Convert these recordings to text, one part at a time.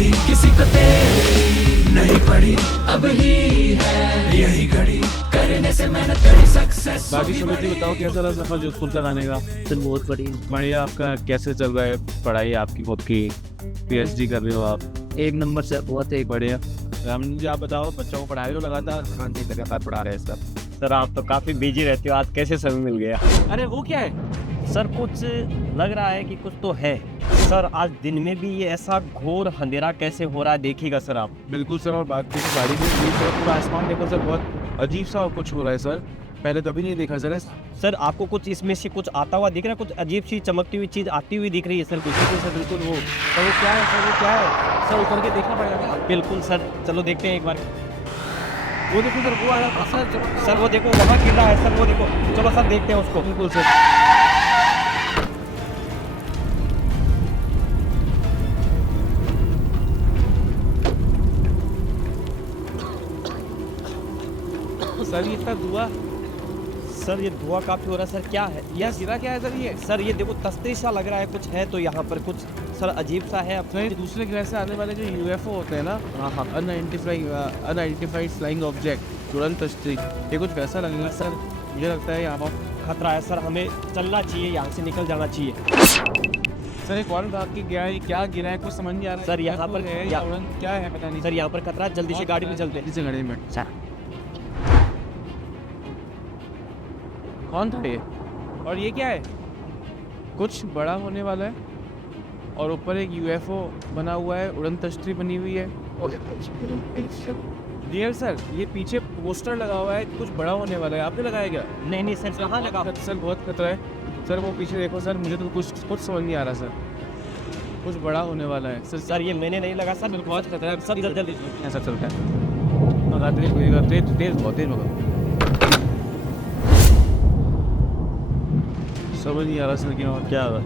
घड़ी किसी को तेरी नहीं पड़ी, अब ही है यही घड़ी, करने से मेहनत करी सक्सेस। बाकी सुमित जी बताओ कैसा रहा सफर जो स्कूल तक आने का? सर बहुत बढ़िया। आपका कैसे चल रहा है पढ़ाई आपकी? खुद की PhD कर रहे हो आप? एक नंबर से बहुत एक बढ़िया। रामन जी आप बताओ, बच्चों को पढ़ाई तो लगातार? हाँ जी लगातार पढ़ा रहे हैं सब। सर आप तो काफी बिजी रहते हो, आज कैसे समय मिल गया? अरे वो क्या है सर कुछ लग रहा है कि कुछ तो है सर। आज दिन में भी ये ऐसा घोर अंधेरा कैसे हो रहा है देखिएगा सर आप। बिल्कुल सर। और बात की गाड़ी में पूरा आसमान देखो सर, बहुत अजीब सा कुछ हो रहा है सर, पहले कभी नहीं देखा सर। सर आपको कुछ इसमें से कुछ आता हुआ दिख रहा है? कुछ अजीब सी चमकती हुई चीज आती हुई दिख रही है सर? बिल्कुल सर, बिल्कुल। वो सर वो क्या है सर? वो क्या है सर? उतर के देखना पड़ेगा। बिल्कुल सर, चलो देखते हैं एक बार। वो देखो सर, वो आया सर वो देखो वहाँ गिर रहा है सर, वो देखो। चलो सर देखते हैं उसको। बिल्कुल सर। सर ये इतना धुआं? सर ये धुआं काफी हो रहा है सर। क्या है यह गिरा क्या है सर? ये सर ये देखो तस्ती सा लग रहा है, कुछ है तो यहाँ पर कुछ सर अजीब सा है। सर ये दूसरे ग्रह से आने वाले जो UFO होते हैं ना, हाँ अनआइडेंटिफाइड फ्लाइंग ऑब्जेक्ट, उड़न तश्ती, ये कुछ वैसा लगेगा सर। मुझे लगता है यहाँ पर खतरा है सर, हमें चलना चाहिए, यहाँ से निकल जाना चाहिए। सर ये कौन भाग के गया है? क्या गिरा है? कुछ समझ नहीं आ रहा है सर यहाँ पर है या उड़न क्या है पता नहीं सर। यहाँ पर खतरा है, जल्दी से गाड़ी में चलते हैं। इसी गाड़ी में सर कौन था ये? और ये क्या है? कुछ बड़ा होने वाला है और ऊपर एक UFO बना हुआ है, उड़न तश्ती बनी हुई है। रियल सर, ये पीछे पोस्टर लगा हुआ है, कुछ बड़ा होने वाला है। आपने लगाया क्या? नहीं सर, कहाँ लगा? सर बहुत खतरा है सर। वो पीछे देखो सर, मुझे तो कुछ समझ नहीं आ रहा सर। कुछ बड़ा होने वाला है सर। सर ये मैंने नहीं लगा सर, बहुत खतरा है सर। जल्दी ऐसा चलता है। तेज बहुत तेज होगा। समझ नहीं आ रहा सर क्या हो रहा है।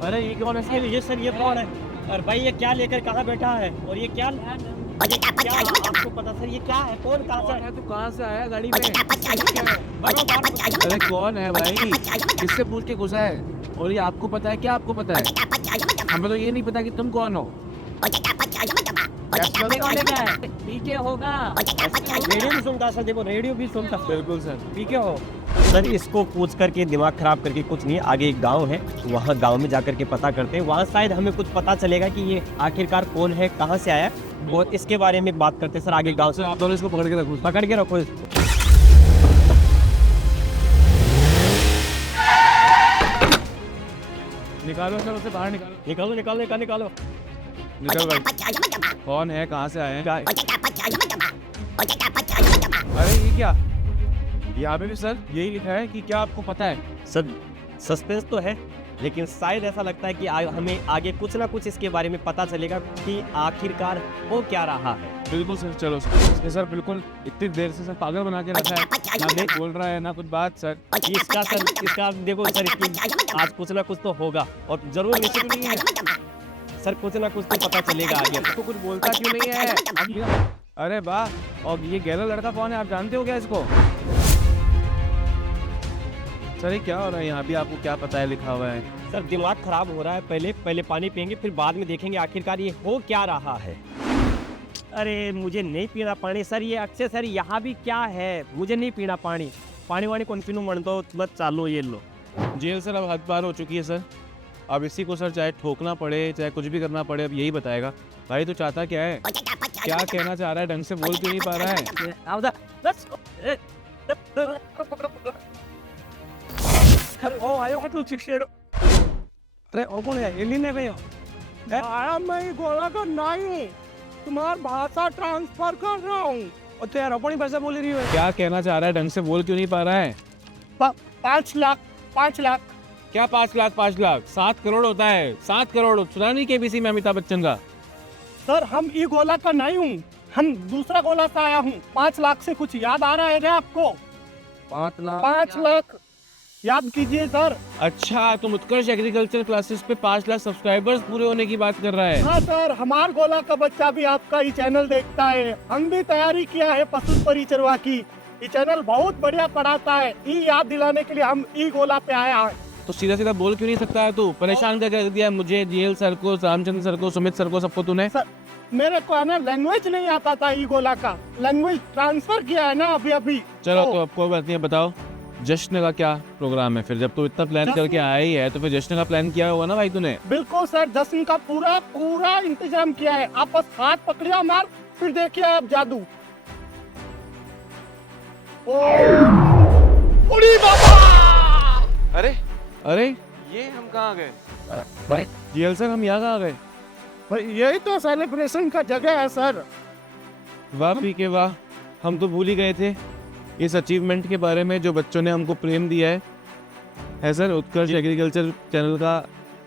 अरे ये कौन है? ये सर ये कौन है? और भाई ये क्या लेकर कहाँ बैठा है? और ये क्या आपको पता सर? ये क्या है? कौन कहाँ से है? तू कहाँ से आया गाड़ी में? अरे कौन है भाई? किससे पूछ के घुसा है? और ये आपको पता है क्या? आपको पता है? हमें तो ये नहीं पता कि तुम कौन हो। पीके होगा। रेडियो भी सुनता सर, देखो रेडियो भी सुनता। बिल्कुल सर। पीके हो सर। इसको पूछ करके दिमाग खराब करके कुछ नहीं। आगे एक गांव है, वहाँ गांव में जाकर के पता करते हैं, वहाँ शायद हमें कुछ पता चलेगा कि ये आखिरकार कौन है, कहाँ से आया, और इसके बारे में बात करते हैं सर आगे गाँव से। आप दोनों इसको पकड़ के रखो। पकड़ के रखो इसको। निकालो सर, उसे बाहर निकालो। निकालो निकालो निकालो निकालो। निकल भाई। कौन है? कहाँ से आए हैं? अरे ये क्या? यहाँ पे भी सर यही लिखा है कि क्या आपको पता है? सर सस्पेंस तो है, लेकिन शायद ऐसा लगता है कि हमें आगे कुछ ना कुछ इसके बारे में पता चलेगा कि आखिरकार वो क्या रहा है। बिल्कुल सर, चलो सर। सर बिल्कुल इतनी देर से सर पागल बना के रखा है, ना बोल रहा है ना कुछ बात सर। इसका सर, इसका देखो सर, आज कुछ ना कुछ तो होगा और जरूर निश्चित नहीं है सर, कुछ ना कुछ तो पता चलेगा आगे। इसको कुछ बोलता क्यों नहीं है? अरे वाह। और ये गहरा लड़का कौन है? आप जानते हो क्या इसको? सर ये क्या हो रहा है यहाँ भी? आपको क्या पता है लिखा हुआ है? सर दिमाग खराब हो रहा है। पहले पानी पियेंगे, फिर बाद में देखेंगे आखिरकार ये हो क्या रहा है। अरे मुझे नहीं पीना पानी सर। ये अक्षय सर यहाँ भी क्या है? मुझे नहीं पीना पानी। पानी वानी कौन पीनू मन तो मत चालो। ये लो जेल सर, अब हद पार हो चुकी है सर। अब इसी को सर चाहे ठोकना पड़े चाहे कुछ भी करना पड़े, अब यही बताएगा। भाई तो चाहता क्या है? क्या कहना चाह रहा है? ढंग से बोल क्यों नहीं पा रहा है? अरे ओ कौन है? एलियन है भैया। मैं गोला का नहीं, तुम्हारी भाषा ट्रांसफर कर रहा हूँ। और तो यार अपनी भाषा बोल रही है। क्या कहना चाह रहा है? ढंग से बोल क्यों नहीं पा रहा है? 5 लाख 5 लाख। क्या 5 लाख? 5 लाख 7 करोड़ होता है। 7 करोड़ सुना नहीं KBC में अमिताभ बच्चन का? सर हम ये गोला का नहीं हूँ, हम दूसरा गोला से आया हूँ। 5 लाख से कुछ याद आ रहा है क्या आपको? 5 लाख 5 लाख याद कीजिए सर। अच्छा, तुम उत्कर्ष एग्रीकल्चर क्लासेस पे 5 लाख सब्सक्राइबर्स पूरे होने की बात कर रहा है? हाँ सर, हमार गोला का बच्चा भी आपका ये चैनल देखता है। हम भी तैयारी किया है पशु परिचर्या की। ये चैनल बहुत बढ़िया पढ़ाता है। ये याद दिलाने के लिए हम ई गोला पे आया है। तो सीधा सीधा बोल क्यों नहीं सकता है तू? परेशान क्या कर दिया मुझे, जीएल सर को, रामचंद्र सर को, सुमित सर को, सबको तूने? मेरे को है ना लैंग्वेज नहीं आता था ईगोला का, लैंग्वेज ट्रांसफर किया है ना अभी अभी। चलो तो अब कोई बात नहीं है, बताओ जश्न का क्या प्रोग्राम है फिर? जब तू इतना प्लान करके आया ही है तो फिर जश्न का प्लान किया होगा ना भाई तूने? बिल्कुल सर, जश्न का पूरा पूरा इंतजाम किया है। आप बस हाथ पकड़िए मार, फिर देखिए आप जादू। उड़ी बाबा! अरे ये हम कहाँ गए? जीएल सर हम यहाँ कहाँ गए? भाई यही तो सेलिब्रेशन का जगह है सर। वाह पी के वाह, हम तो भूल ही गए थे इस अचीवमेंट के बारे में जो बच्चों ने हमको प्रेम दिया है सर। उत्कर्ष एग्रीकल्चर चैनल का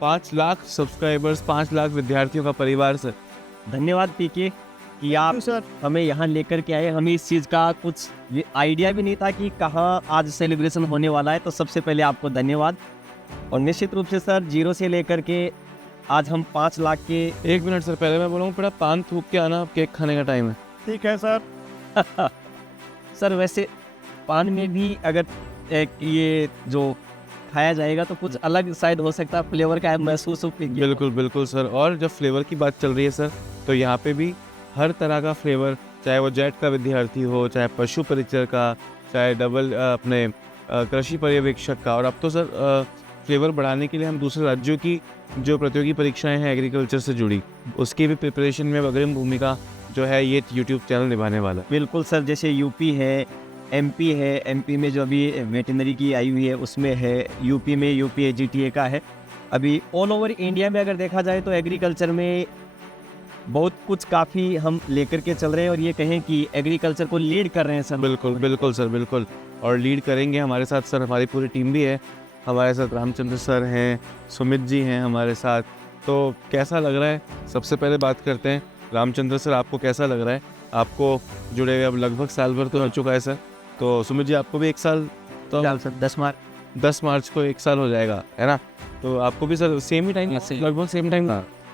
5 लाख सब्सक्राइबर्स, 5 लाख विद्यार्थियों का परिवार सर। धन्यवाद पीके कि आप सर हमें यहाँ लेकर के आए। हमें इस चीज़ का कुछ ये आइडिया भी नहीं था कि कहाँ आज सेलिब्रेशन होने वाला है, तो सबसे पहले आपको धन्यवाद। और निश्चित रूप से सर 0 से लेकर के आज हम 5 लाख के 1 मिनट सर, पहले मैं बोलूँगा थोड़ा पान थूक के आना, केक खाने का टाइम है। ठीक है सर। सर वैसे पान में भी अगर एक ये जो खाया जाएगा तो कुछ अलग शायद हो सकता है, फ्लेवर का महसूस हो। बिल्कुल बिल्कुल सर। और जब फ्लेवर की बात चल रही है सर, तो यहाँ पे भी हर तरह का फ्लेवर, चाहे वो जेट का विद्यार्थी हो, चाहे पशु परिचर का, चाहे डबल अपने कृषि पर्यवेक्षक का, और अब तो सर फ्लेवर बढ़ाने के लिए हम दूसरे राज्यों की जो प्रतियोगी परीक्षाएं हैं एग्रीकल्चर से जुड़ी, उसकी भी प्रिपरेशन में अग्रिम भूमिका जो है ये यूट्यूब चैनल निभाने वाला है। बिल्कुल सर, जैसे यूपी है, एमपी है, एमपी में जो अभी वेटनरी की आई हुई है उसमें है, यूपी में यूपी जीटीए का है। अभी ऑल ओवर इंडिया में अगर देखा जाए तो एग्रीकल्चर में बहुत कुछ काफ़ी हम लेकर के चल रहे हैं, और ये कहें कि एग्रीकल्चर को लीड कर रहे हैं सर। बिल्कुल बिल्कुल सर, बिल्कुल। और लीड करेंगे हमारे साथ सर, हमारी पूरी टीम भी है हमारे साथ। रामचंद्र सर हैं, सुमित जी हैं हमारे साथ। तो कैसा लग रहा है, सबसे पहले बात करते हैं रामचंद्र सर, आपको कैसा लग रहा है? आपको जुड़े हुए अब लगभग साल भर तो हो चुका है सर। तो सुमित जी आपको भी 1 साल, तो सर 10 मार्च को 1 साल हो जाएगा, है ना? तो आपको भी सर सेम ही टाइम, लगभग सेम टाइम।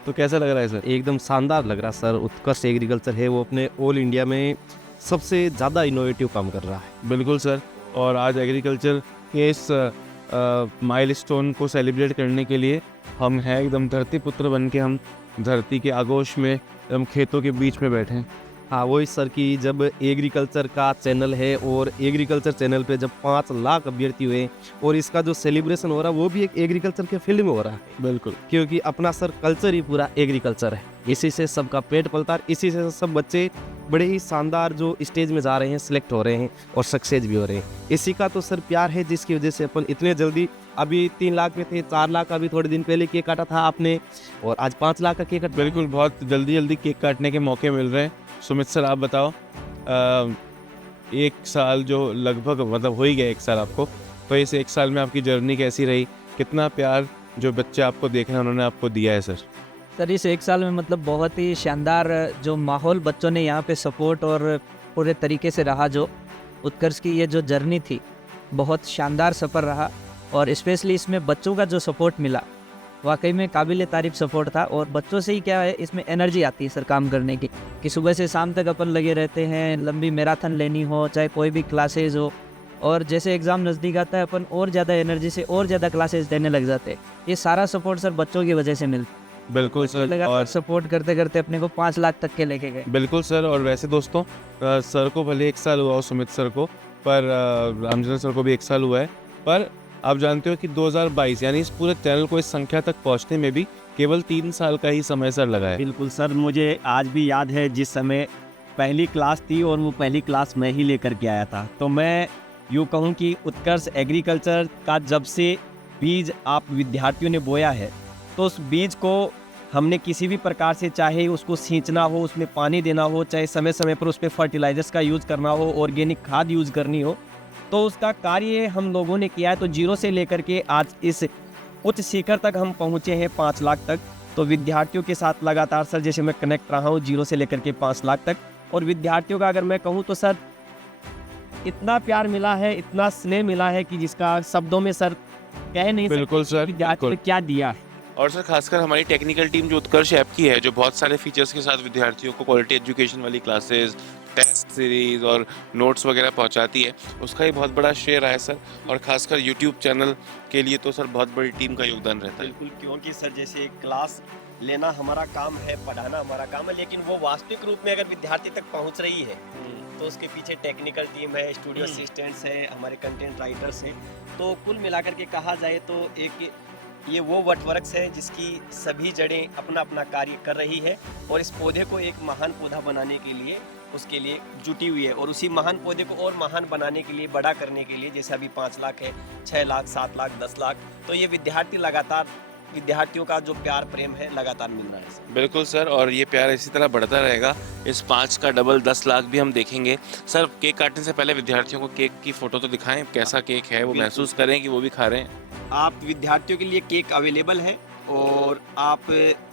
तो कैसा लग रहा है सर? एकदम शानदार लग रहा है सर। उत्कर्ष एग्रीकल्चर है वो अपने ऑल इंडिया में सबसे ज़्यादा इनोवेटिव काम कर रहा है। बिल्कुल सर। और आज एग्रीकल्चर के इस माइलस्टोन को सेलिब्रेट करने के लिए हम हैं एकदम धरती पुत्र बन के, हम धरती के आगोश में, हम खेतों के बीच में बैठे हैं। हाँ वही सर कि जब एग्रीकल्चर का चैनल है और एग्रीकल्चर चैनल पे जब 5 लाख अभ्यर्थी हुए और इसका जो सेलिब्रेशन हो रहा है वो भी एक एग्रीकल्चर के फील्ड में हो रहा है। बिल्कुल, क्योंकि अपना सर कल्चर ही पूरा एग्रीकल्चर है, इसी से सबका पेट पलता है, इसी से सब बच्चे बड़े ही शानदार जो स्टेज में जा रहे हैं, सिलेक्ट हो रहे हैं और सक्सेस भी हो रहे हैं। इसी का तो सर प्यार है जिसकी वजह से अपन इतने जल्दी, अभी 3 लाख में थे, 4 लाख अभी थोड़े दिन पहले केक काटा था आपने, और आज 5 लाख का केक काटा। बिल्कुल, बहुत जल्दी केक काटने के मौके मिल रहे हैं। सुमित सर आप बताओ, 1 साल जो लगभग मतलब हो ही गया 1 साल आपको, तो इस 1 साल में आपकी जर्नी कैसी रही? कितना प्यार जो बच्चे आपको देख रहे हैं उन्होंने आपको दिया है सर? सर इस 1 साल में मतलब बहुत ही शानदार जो माहौल बच्चों ने यहाँ पे सपोर्ट और पूरे तरीके से रहा। जो उत्कर्ष की ये जो जर्नी थी बहुत शानदार सफ़र रहा, और स्पेशली इसमें बच्चों का जो सपोर्ट मिला वाकई में काबिल तारीफ सपोर्ट था। और बच्चों से ही क्या है, इसमें एनर्जी आती है सर काम करने की, कि सुबह से शाम तक अपन लगे रहते हैं, लंबी मैराथन लेनी हो, चाहे कोई भी क्लासेज हो, और जैसे एग्ज़ाम नज़दीक आता है अपन और ज़्यादा एनर्जी से और ज़्यादा क्लासेस देने लग जाते हैं। ये सारा सपोर्ट सर बच्चों की वजह से मिलता है। बिल्कुल सर, और सपोर्ट करते करते अपने को 5 लाख तक के लेके गए। बिल्कुल सर। और वैसे दोस्तों, सर को भले 1 साल हुआ हो, सुमित सर को, पर रामचंद्र सर को भी 1 साल हुआ है, पर आप जानते हो कि 2022 यानी इस पूरे चैनल को इस संख्या तक पहुंचने में भी केवल 3 साल का ही समय सर लगा है। बिल्कुल सर, मुझे आज भी याद है जिस समय पहली क्लास थी और वो पहली क्लास मैं ही लेकर के आया था। तो मैं यूँ कहूँ कि उत्कर्ष एग्रीकल्चर का जब से बीज आप विद्यार्थियों ने बोया है, तो उस बीज को हमने किसी भी प्रकार से, चाहे उसको सींचना हो, उसमें पानी देना हो, चाहे समय समय पर उस पर फर्टिलाइजर्स का यूज़ करना हो, ऑर्गेनिक खाद यूज़ करनी हो, तो उसका कार्य हम लोगों ने किया है। तो 0 से लेकर के आज इस उच्च शिखर तक हम पहुँचे हैं 5 लाख तक। तो विद्यार्थियों के साथ लगातार सर जैसे मैं कनेक्ट रहा हूँ 0 से लेकर के 5 लाख तक। और विद्यार्थियों का अगर मैं कहूँ तो सर इतना प्यार मिला है, इतना स्नेह मिला है कि जिसका शब्दों में सर कह नहीं सकते। बिल्कुल सर, विद्यार्थियों ने क्या दिया है। और सर खासकर हमारी टेक्निकल टीम जो उत्कर्ष ऐप की है, जो बहुत सारे फीचर्स के साथ विद्यार्थियों को क्वालिटी एजुकेशन वाली क्लासेस, टेस्ट सीरीज़ और नोट्स वगैरह पहुंचाती है, उसका ही बहुत बड़ा श्रेय रहा है सर। और खासकर यूट्यूब चैनल के लिए तो सर बहुत बड़ी टीम का योगदान रहता है। बिल्कुल, क्योंकि सर जैसे क्लास लेना हमारा काम है, पढ़ाना हमारा काम है, लेकिन वो वास्तविक रूप में अगर विद्यार्थी तक पहुंच रही है तो उसके पीछे टेक्निकल टीम है, स्टूडियो असिस्टेंट्स है, हमारे कंटेंट राइटर्स हैं। तो कुल मिलाकर के कहा जाए तो एक ये वो वटवृक्ष है जिसकी सभी जड़ें अपना अपना कार्य कर रही है और इस पौधे को एक महान पौधा बनाने के लिए उसके लिए जुटी हुई है। और उसी महान पौधे को और महान बनाने के लिए, बड़ा करने के लिए, जैसे अभी 5 लाख है, 6 लाख, 7 लाख, 10 लाख, तो ये विद्यार्थी लगातार, विद्यार्थियों का जो प्यार प्रेम है लगातार मिल रहा है सर। बिल्कुल सर, और ये प्यार इसी तरह बढ़ता रहेगा। इस 5 का डबल 10 लाख भी हम देखेंगे। सर केक काटने से पहले विद्यार्थियों को केक की फ़ोटो तो दिखाएं, कैसा केक है, वो महसूस करें कि वो भी खा रहे हैं। आप विद्यार्थियों के लिए केक अवेलेबल है और आप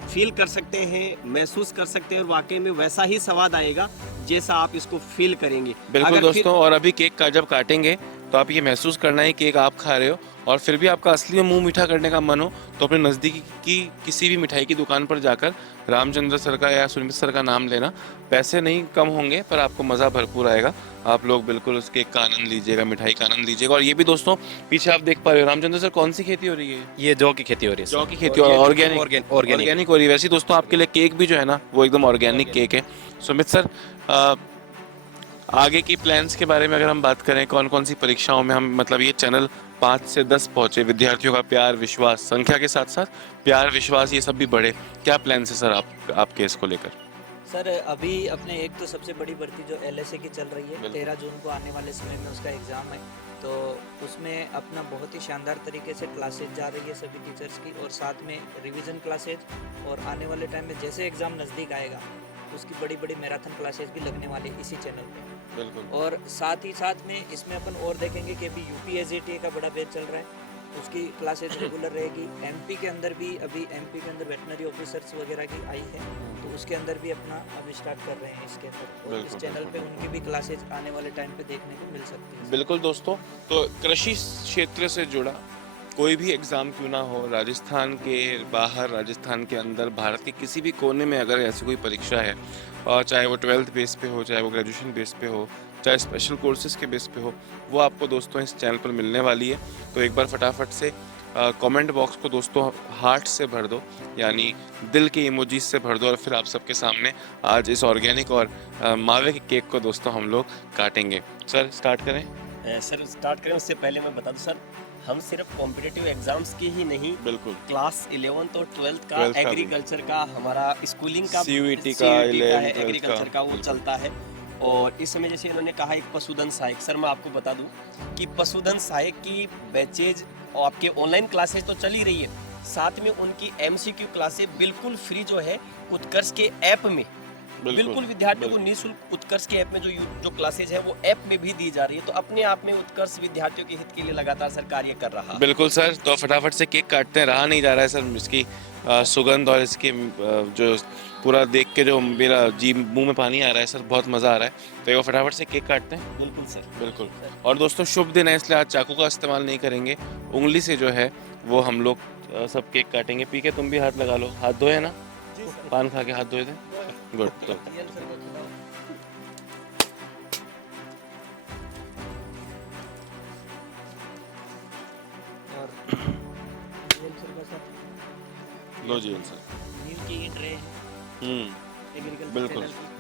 फील कर सकते हैं, महसूस कर सकते हैं और वाकई में वैसा ही स्वाद आएगा जैसा आप इसको फील करेंगे। बिल्कुल दोस्तों, और अभी केक का जब काटेंगे तो आप ये महसूस करना है केक आप खा रहे हो, और फिर भी आपका असली में मुंह मीठा करने का मन हो तो अपने नज़दीकी की किसी भी मिठाई की दुकान पर जाकर रामचंद्र सर का या सुमित सर का नाम लेना। पैसे नहीं कम होंगे पर आपको मज़ा भरपूर आएगा। आप लोग बिल्कुल उस केक का आनंद लीजिएगा, मिठाई का आनंद लीजिएगा। और ये भी दोस्तों पीछे आप देख पा रहे हो, रामचंद्र सर कौन सी खेती हो रही है? ये जौ की खेती हो रही है। जौ की खेती, ऑर्गेनिक हो रही है। वैसे दोस्तों आपके लिए केक भी जो है ना वो एकदम ऑर्गेनिक केक है। सुमित सर, आगे की प्लान्स के बारे में अगर हम बात करें, कौन कौन सी परीक्षाओं में हम, मतलब ये चैनल 5 से 10 पहुंचे, विद्यार्थियों का प्यार विश्वास, संख्या के साथ साथ प्यार विश्वास ये सब भी बढ़े, क्या प्लान है सर आपके इसको लेकर? सर अभी अपने एक तो सबसे बड़ी भर्ती जो LSA की चल रही है, 13 जून को आने वाले समय में उसका एग्ज़ाम है, तो उसमें अपना बहुत ही शानदार तरीके से क्लासेज जा रही है सभी टीचर्स की, और साथ में रिवीजन क्लासेज, और आने वाले टाइम में जैसे एग्ज़ाम नज़दीक आएगा उसकी बड़ी बड़ी मैराथन क्लासेज भी लगने वाली इसी चैनल पे। बिल्कुल। और साथ ही साथ में इसमें अपन और देखेंगे कि अभी UPSATA का बड़ा बैच चल रहा है, उसकी क्लासेज रेगुलर रहेगी। MP के अंदर भी अभी MP के अंदर वेटनरी ऑफिसर्स वगैरह की आई है, तो उसके अंदर भी अपना अब स्टार्ट कर रहे हैं इसके अंदर, और इस चैनल पे उनकी भी क्लासेज आने वाले टाइम पे देखने को मिल सकती है। बिल्कुल दोस्तों, तो कृषि क्षेत्र से जुड़ा कोई भी एग्ज़ाम क्यों ना हो, राजस्थान के बाहर, राजस्थान के अंदर, भारत के किसी भी कोने में अगर ऐसी कोई परीक्षा है, और चाहे वो 12th बेस पे हो, चाहे वो ग्रेजुएशन बेस पे हो, चाहे स्पेशल कोर्सेज़ के बेस पे हो, वो आपको दोस्तों इस चैनल पर मिलने वाली है। तो एक बार फटाफट से कमेंट बॉक्स को दोस्तों हार्ट से भर दो, यानी दिल के इमोजीज से भर दो, और फिर आप सबके सामने आज इस ऑर्गेनिक और मावे के केक को दोस्तों हम लोग काटेंगे। सर स्टार्ट करें? सर स्टार्ट करें उससे पहले मैं बता दूं सर, हम सिर्फ कॉम्पिटिटिव एग्जाम्स की ही नहीं, बिल्कुल क्लास 11th और 12th का एग्रीकल्चर का, हमारा स्कूलिंग का, CUET का, एग्रीकल्चर का वो चलता है। और इस समय जैसे इन्होंने कहा एक पशुधन सहायक, सर मैं आपको बता दूं कि पशुधन सहायक की बैचेज और आपके ऑनलाइन क्लासेज तो चल ही रही है, साथ में उनकी MCQ क्लासेज बिल्कुल फ्री जो है उत्कर्ष के ऐप में, बिल्कुल विद्यार्थियों को निःशुल्क उत्कर्ष के ऐप में जो क्लासेज है वो ऐप में भी दी जा रही है। तो अपने आप में उत्कर्ष विद्यार्थियों के हित के लिए लगातार सर कार्य कर रहा है। बिल्कुल सर, तो फटाफट से केक काटते हैं, रहा नहीं जा रहा है सर इसकी सुगंध और इसकी जो पूरा देख के जो मेरा जी मुंह में पानी आ रहा है सर, बहुत मज़ा आ रहा है। तो ये फटाफट से केक काटते हैं। बिल्कुल सर, बिल्कुल। और दोस्तों शुभ दिन है, इसलिए आज चाकू का इस्तेमाल नहीं करेंगे, उंगली से जो है वो हम लोग सब केक काटेंगे। पी के तुम भी हाथ लगा लो, हाथ धोए ना, पान खा के हाथ धोए थे, गुड। तो लो जी सर, नीम की ईंट रहे एग्रीकल्चर बिल्कुल। चैनल की।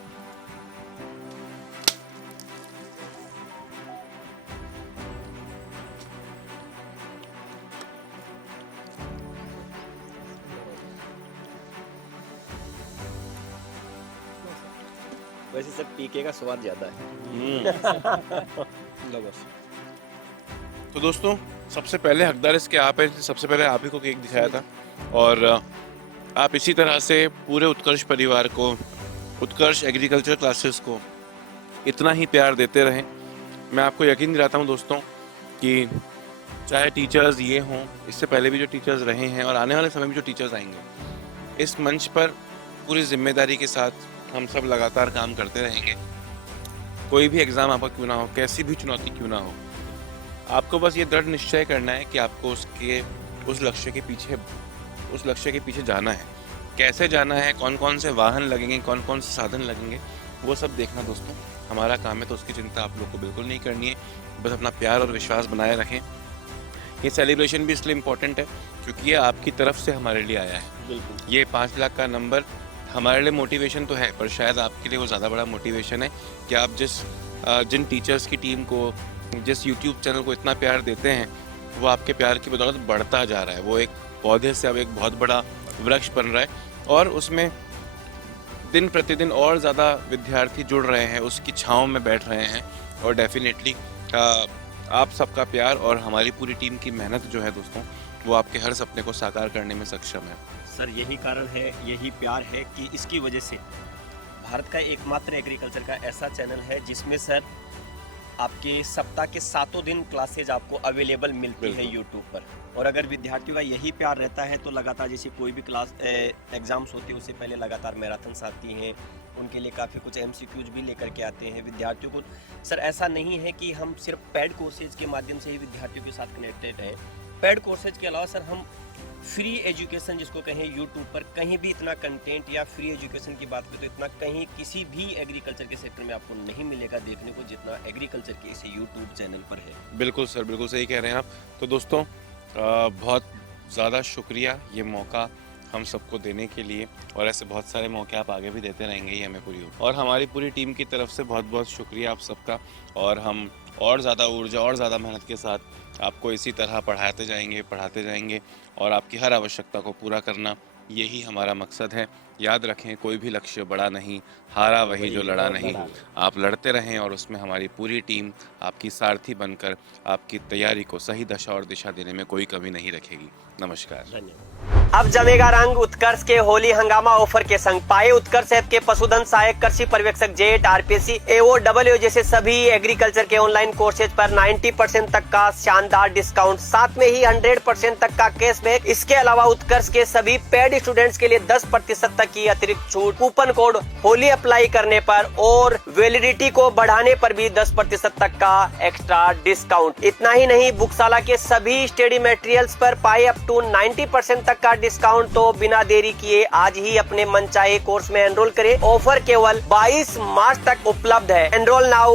वैसे सर पीके का स्वाद ज़्यादा है। तो दोस्तों सबसे पहले हकदार इसके आप हैं, सबसे पहले आप ही को केक दिखाया था, और आप इसी तरह से पूरे उत्कर्ष परिवार को, उत्कर्ष एग्रीकल्चर क्लासेस को इतना ही प्यार देते रहें। मैं आपको यकीन दिलाता हूं दोस्तों कि चाहे टीचर्स ये हों, इससे पहले भी जो टीचर्स रहे हैं और आने वाले समय में जो टीचर्स आएंगे, इस मंच पर पूरी जिम्मेदारी के साथ हम सब लगातार काम करते रहेंगे। कोई भी एग्ज़ाम आपका क्यों ना हो, कैसी भी चुनौती क्यों ना हो, आपको बस ये दृढ़ निश्चय करना है कि आपको उस लक्ष्य के पीछे जाना है। कैसे जाना है, कौन कौन से वाहन लगेंगे, कौन कौन से साधन लगेंगे, वो सब देखना दोस्तों हमारा काम है, तो उसकी चिंता आप लोग को बिल्कुल नहीं करनी है। बस अपना प्यार और विश्वास बनाए रखें। ये सेलिब्रेशन भी इसलिए इम्पोर्टेंट है क्योंकि ये आपकी तरफ से हमारे लिए आया है। बिल्कुल। ये 5 लाख का नंबर हमारे लिए मोटिवेशन तो है, पर शायद आपके लिए वो ज़्यादा बड़ा मोटिवेशन है कि आप जिन टीचर्स की टीम को, जिस यूट्यूब चैनल को इतना प्यार देते हैं, वो आपके प्यार की बदौलत बढ़ता जा रहा है। वो एक पौधे से अब एक बहुत बड़ा वृक्ष बन रहा है और उसमें दिन प्रतिदिन और ज़्यादा विद्यार्थी जुड़ रहे हैं, उसकी छाँव में बैठ रहे हैं। और डेफिनेटली आप सबका प्यार और हमारी पूरी टीम की मेहनत जो है दोस्तों, वो आपके हर सपने को साकार करने में सक्षम है। सर यही कारण है, यही प्यार है कि इसकी वजह से भारत का एकमात्र एग्रीकल्चर का ऐसा चैनल है जिसमें सर आपके सप्ताह के 7 दिन क्लासेज आपको अवेलेबल मिलती है यूट्यूब पर। और अगर विद्यार्थियों का यही प्यार रहता है तो लगातार जैसे कोई भी क्लास एग्ज़ाम्स होते हैं उससे पहले लगातार मैराथन्स आती हैं, उनके लिए काफ़ी कुछ MCQs भी लेकर के आते हैं विद्यार्थियों को। सर ऐसा नहीं है कि हम सिर्फ पेड कोर्सेज के माध्यम से ही विद्यार्थियों के साथ कनेक्टेड हैं। पेड कोर्सेज के अलावा सर हम फ्री एजुकेशन जिसको कहें यूट्यूब पर कहीं भी इतना कंटेंट या फ्री एजुकेशन की बात करें तो इतना कहीं किसी भी एग्रीकल्चर के सेक्टर में आपको नहीं मिलेगा देखने को जितना एग्रीकल्चर के इस यूट्यूब चैनल पर है। बिल्कुल सर, बिल्कुल सही कह रहे हैं आप। तो दोस्तों बहुत ज़्यादा शुक्रिया ये मौका हम सबको देने के लिए, और ऐसे बहुत सारे मौके आप आगे भी देते रहेंगे ही हमें पूरी। और हमारी पूरी टीम की तरफ से बहुत बहुत शुक्रिया आप सबका। और हम और ज़्यादा ऊर्जा और ज़्यादा मेहनत के साथ आपको इसी तरह पढ़ाते जाएंगे और आपकी हर आवश्यकता को पूरा करना, यही हमारा मकसद है। याद रखें, कोई भी लक्ष्य बड़ा नहीं, हारा वही जो लड़ा नहीं। आप लड़ते रहें और उसमें हमारी पूरी टीम आपकी सारथी बनकर आपकी तैयारी को सही दशा और दिशा देने में कोई कमी नहीं रखेगी। नमस्कार। धन्यवाद। अब जमेगा रंग उत्कर्ष के होली हंगामा ऑफर के संग। पाए उत्कर्ष ऐप के पशुधन सहायक, कृषि पर्यवेक्षक, जेट, RPC, AOW जैसे सभी एग्रीकल्चर के ऑनलाइन कोर्सेज पर 90% तक का शानदार डिस्काउंट, साथ में ही 100% तक का कैशबैक। इसके अलावा उत्कर्ष के सभी पेड स्टूडेंट्स के लिए 10% तक की अतिरिक्त छूट, कूपन कोड होली अप्लाई करने पर और वैलिडिटी को बढ़ाने पर भी 10% तक का एक्स्ट्रा डिस्काउंट। इतना ही नहीं, बुकशाला के सभी स्टडी मटेरियल्स पर पाए अप टू 90% तक का डिस्काउंट। तो बिना देरी किए आज ही अपने मनचाहे कोर्स में एनरोल करें। ऑफर केवल 22 मार्च तक उपलब्ध है। Enrol now